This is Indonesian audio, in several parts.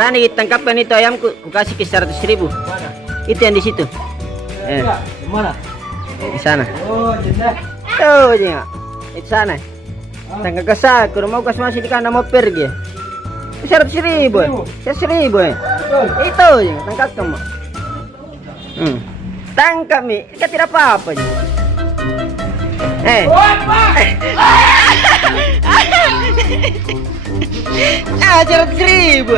berani tangkapkan itu ayamku, ku kasih ke 100.000. Itu yang di situ. Mana? Di sana. Oh, jenda. Tuh, dia. Di sana. Tangkap ke saya, kalau mau kasih masih di kanan mau pergi. 100.000. 100.000. Betul. Itu, dia. Tangkap kamu. Tangkap mi, kan tidak apa-apa. Ah, 100.000.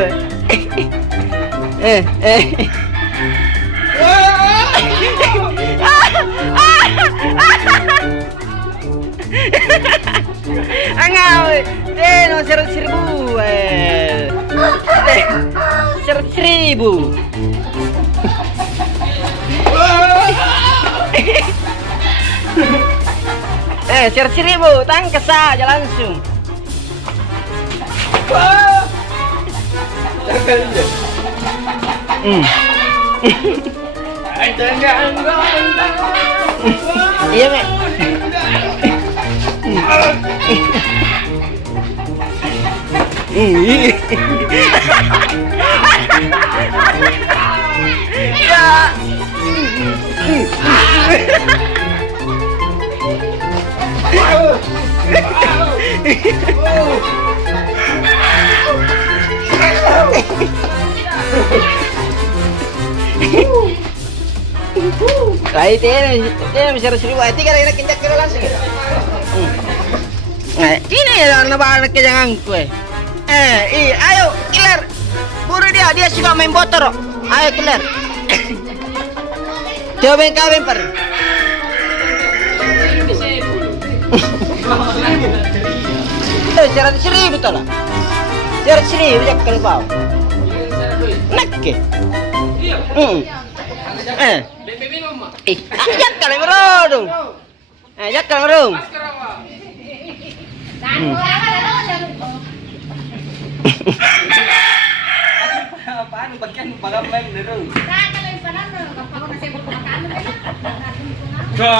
Angau, no 100.000. 100.000. 100.000, tangkap saja langsung. Iya, Mek. Ya. Ahí tiene 100.000. Tiga lagi kenjak ke langsung. Nah, ini warna banget jangan kue. Ayo killer. Buru dia suka main motor. Ayo killer. Coba kau bemper. Tuh 100.000 betul lah. 100.000 jak kalau bau. Nak ke? Jak kalau merudung. Jak kalau merudung. Apaan bagian pagamay dulu. Kaya lang pa na, kapag kasi magpapakano. Ka.